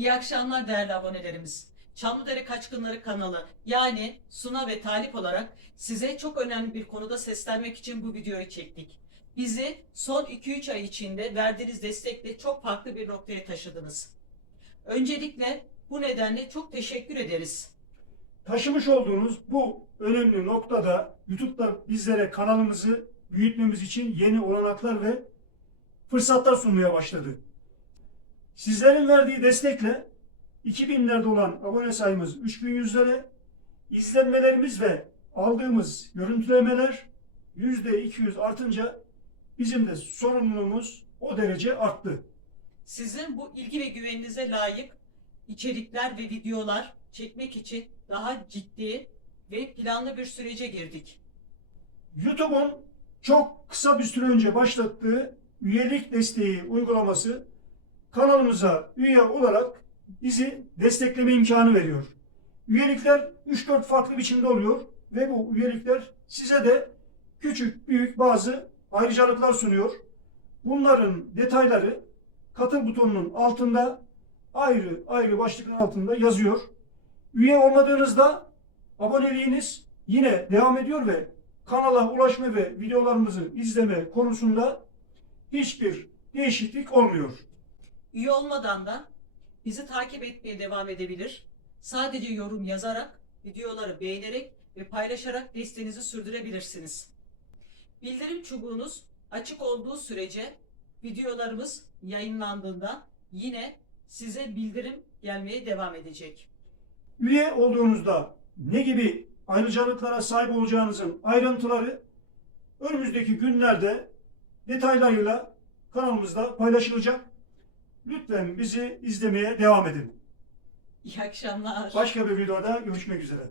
İyi akşamlar değerli abonelerimiz. Çamlıdere Kaçkınları kanalı yani Suna ve Talip olarak size çok önemli bir konuda seslenmek için bu videoyu çektik. Bizi son 2-3 ay içinde verdiğiniz destekle çok farklı bir noktaya taşıdınız. Öncelikle bu nedenle çok teşekkür ederiz. Taşımış olduğunuz bu önemli noktada YouTube'da bizlere kanalımızı büyütmemiz için yeni olanaklar ve fırsatlar sunmaya başladı. Sizlerin verdiği destekle 2000'lerde olan abone sayımız 3100'lere, izlenmelerimiz ve aldığımız görüntülemeler %200 artınca bizim de sorumluluğumuz o derece arttı. Sizin bu ilgi ve güveninize layık içerikler ve videolar çekmek için daha ciddi ve planlı bir sürece girdik. YouTube'un çok kısa bir süre önce başlattığı üyelik desteği uygulaması kanalımıza üye olarak bizi destekleme imkanı veriyor. Üyelikler 3-4 farklı biçimde oluyor ve bu üyelikler size de küçük büyük bazı ayrıcalıklar sunuyor. Bunların detayları katıl butonunun altında ayrı ayrı başlıkların altında yazıyor. Üye olmadığınızda aboneliğiniz yine devam ediyor ve kanala ulaşma ve videolarımızı izleme konusunda hiçbir değişiklik olmuyor. Üye olmadan da bizi takip etmeye devam edebilir. Sadece yorum yazarak, videoları beğenerek ve paylaşarak desteğinizi sürdürebilirsiniz. Bildirim çubuğunuz açık olduğu sürece videolarımız yayınlandığında yine size bildirim gelmeye devam edecek. Üye olduğunuzda ne gibi ayrıcalıklara sahip olacağınızın ayrıntıları önümüzdeki günlerde detaylarıyla kanalımızda paylaşılacak. Lütfen bizi izlemeye devam edin. İyi akşamlar. Başka bir videoda görüşmek üzere.